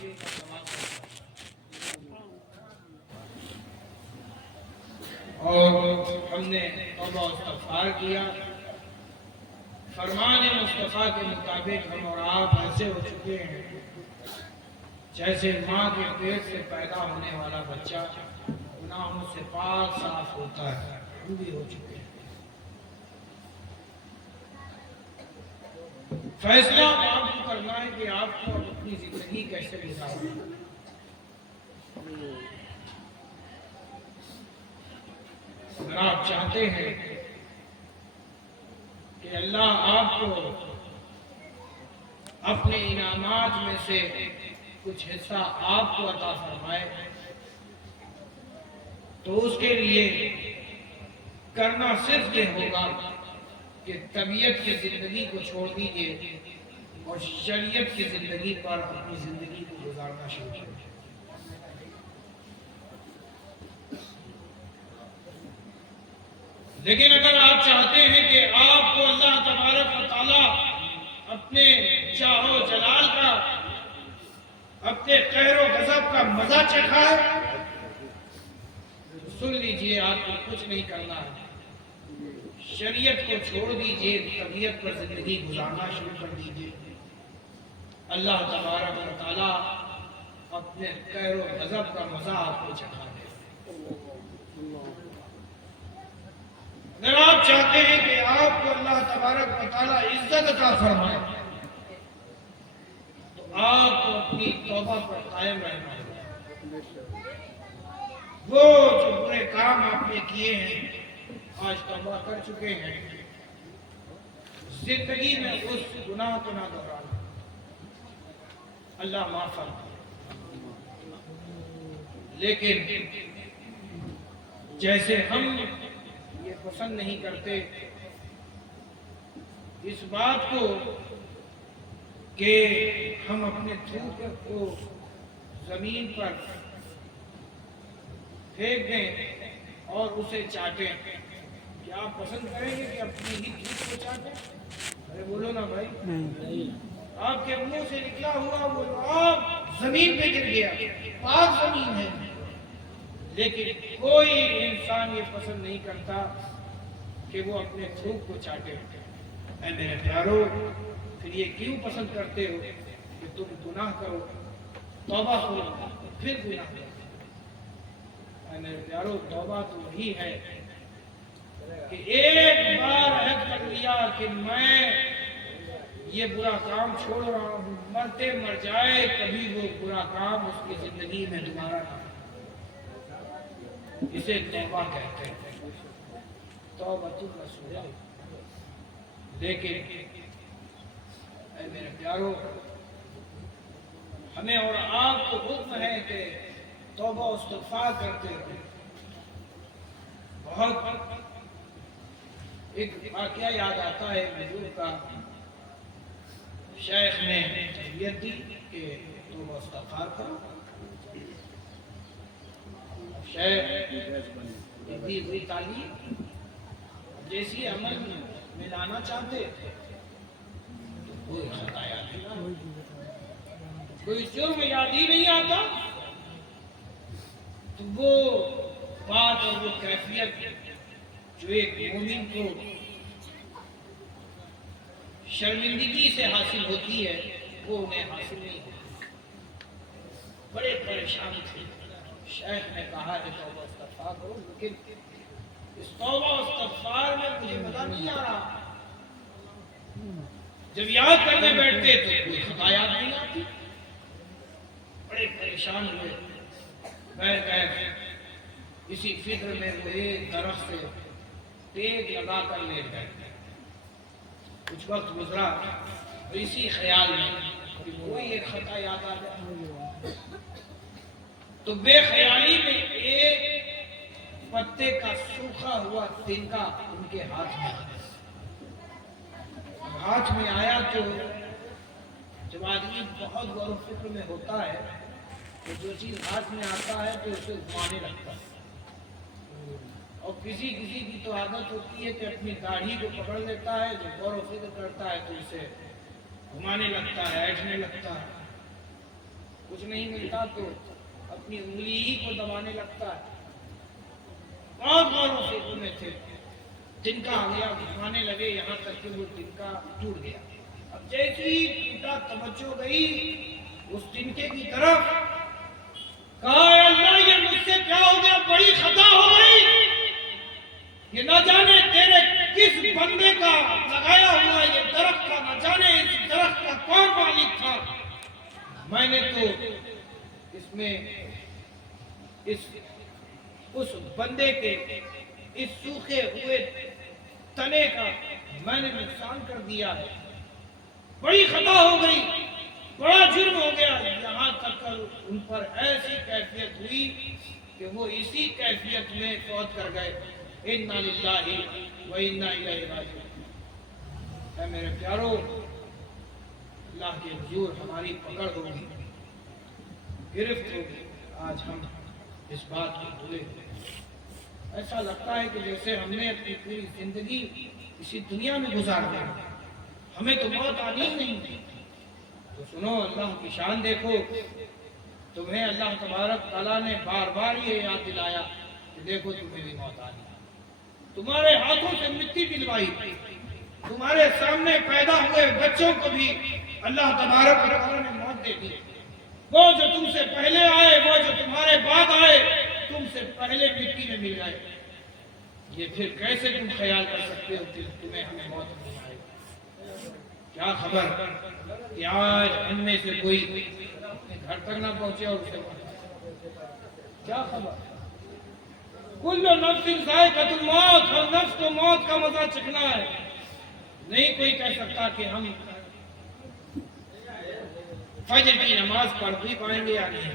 نیکی کا ثواب ملتا ہے۔ اور ہم نے توبہ و استغفار کیا، فرمان مصطفیٰ کے مطابق ہم اور آپ ایسے ہو چکے ہیں جیسے ماں کے پیٹ سے پیدا ہونے والا بچہ گناہوں سے پاک صاف ہوتا ہے، ہم بھی ہو چکے ہیں۔ فیصلہ آپ کو کرنا ہے کہ آپ کو اپنی زندگی کیسے گزارنا ہے۔ اگر آپ چاہتے ہیں کہ اللہ آپ کو اپنے انعامات میں سے کچھ حصہ آپ کو عطا فرمائے تو اس کے لیے کرنا صرف یہ ہوگا کہ طبیعت کی زندگی کو چھوڑ دیجیے اور شریعت کی زندگی پر اپنی زندگی کو گزارنا شروع کیجیے۔ لیکن اگر آپ چاہتے ہیں کہ آپ کو اللہ تبارک و تعالی اپنے چاہو جلال کا، اپنے قہر و غضب کا مزہ چکھائے تو سن لیجئے، آپ کو کچھ نہیں کرنا ہے، شریعت کو چھوڑ دیجئے، طبیعت پر زندگی گزارنا شروع کر دیجئے۔ اللہ تبارک و تعالی اپنے قہر و غضب کا مزہ آپ کو چکھا دے۔ اگر آپ چاہتے ہیں کہ آپ کو اللہ تبارک و تعالی عزت عطا فرمائے تو آپ کو اپنی توبہ پر قائم رہنا ہوگا۔ وہ جو برے کام آپ نے کیے ہیں، آج توبہ کر چکے ہیں، زندگی میں اس گناہ کو نہ دہرانا، اللہ معاف فرمائے۔ لیکن جیسے ہم یہ پسند نہیں کرتے اس بات کو کہ ہم اپنے تھوک کو زمین پر پھینک دیں اور اسے چاٹیں، کیا آپ پسند کریں گے کہ اپنی ہی تھوک کو چاٹیں؟ ارے بولو نا بھائی، آپ کے منہ سے نکلا ہوا وہ آپ زمین پہ گر گیا، پاک زمین ہے، لیکن کوئی انسان یہ پسند نہیں کرتا کہ وہ اپنے تھوک کو چاٹے۔ اے میرے پیارو، پھر یہ کیوں پسند کرتے ہو کہ تم گناہ کرو، توبہ کرو، پھر گناہ کرو؟ اے میرے پیارو، توبہ تو وہی ہے کہ ایک بار عہد کر لیا کہ میں یہ برا کام چھوڑ رہا ہوں، مرتے مر جائے کبھی وہ برا کام اس کی زندگی میں دوبارہ نہ ہو، اسے توبہ کہتے ہیں، توبۃ النصوح۔ لیکن اے میرے پیارو، ہمیں اور آپ کو حکم ہے کہ توبہ و استغفار کرتے رہو۔ بہت ایک واقعہ یاد آتا ہے بزرگ کا، شیخ نے تربیت دی کہ توبہ و استغفار کرو، شیخ دی ہوئی تعلیم جیسی عمل میں لانا چاہتے تو کوئی خطا یاد نہیں آتا، کوئی جرم یاد ہی نہیں آتا، تو وہ بات اور وہ کیفیت جو ایک مومن کو شرمندگی سے حاصل ہوتی ہے وہ انہیں حاصل نہیں ہوتی۔ بڑے پریشان تھے، شیخ نے کہا کہ توبہ استغفار کرو، لیکن اس توبہ استغفار میں مجھے مزہ نہیں آ رہا، جب یاد کرنے بیٹھتے تو کوئی خطا یاد نہیں آتی۔ بڑے پریشان ہوئے، میں اسی فکر میں وہ ایک درخت سے ٹیک لگا کر لیٹ گئے۔ کچھ وقت گزرا، اسی خیال میں کہ کوئی ایک خطا یاد آ جائے تو بے خیالی میں ایک پتے کا سوکھا ہوا تنکا ان کے ہاتھ میں آیا۔ ہاتھ میں آیا تو جب آدمی بہت غور و فکر میں ہوتا ہے تو جو چیز ہاتھ میں آتا ہے تو اسے گھمانے لگتا ہے، اور کسی کسی کی تو عادت ہوتی ہے کہ اپنی داڑھی کو پکڑ لیتا ہے، جب غور و فکر کرتا ہے تو اسے گھمانے لگتا ہے، ایٹھنے لگتا ہے۔ کچھ نہیں ملتا تو اپنی انگلی ہی کو دبانے لگتا ہے. بہت غوروں سے گھومے تھے, تنکا آ گیا, گھمانے لگے یہاں تک کہ وہ تنکا ٹوٹ گیا. اب جیسی ٹوٹا توجہ گئی اس تنکے کی طرف, کہا اے اللہ یہ مجھ سے کیا ہو گیا, بڑی خطا ہو گئی, یہ نہ جانے تیرے کس بندے کا لگایا ہوا یہ درخت کا, نہ جانے اس درخت کا کون مالک تھا, میں نے تو اس میں اس بندے کے اس سوکھے ہوئے تنے کا میں نے نقصان کر دیا ہے, بڑی خطا ہو گئی, بڑا جرم ہو گیا. یہاں تک ان پر ایسی کیفیت ہوئی کہ وہ اسی کیفیت میں فوت کر گئے. انا للہ و انا الیہ راجعون. اے میرے پیارو, اللہ کے حضور ہماری پکڑ ہوگی, گرفت ہوگی. آج ہم اس بات کو بھولے ہوئے, ایسا لگتا ہے کہ جیسے ہم نے اپنی پوری زندگی اسی دنیا میں گزار دی, ہمیں تو موت آنی ہی نہیں. تو سنو, اللہ کی شان دیکھو, تمہیں اللہ تبارک تعالیٰ نے بار بار یہ یاد دلایا کہ دیکھو تمہیں بھی موت آنی, تمہارے ہاتھوں سے مٹی دلوائی, تمہارے سامنے پیدا ہوئے بچوں کو بھی اللہ تبارک تعالیٰ نے موت دے دی. وہ جو تم سے پہلے آئے, وہ جو تمہارے بعد آئے, تم سے پہلے مٹی میں مل گئے. یہ پھر کیسے تم خیال کر سکتے ہو کہ تمہیں ہمیں موت نہیں آئے؟ کیا خبر کہ آج ان میں سے کوئی اپنے گھر تک نہ پہنچے اور اسے کیا خبر. کل نفس ذائقۃ الموت, ہر نفس کو موت کا مزہ چکھنا ہے. نہیں کوئی کہہ سکتا کہ ہم فجر کی نماز پڑھ بھی پائیں گے یا نہیں.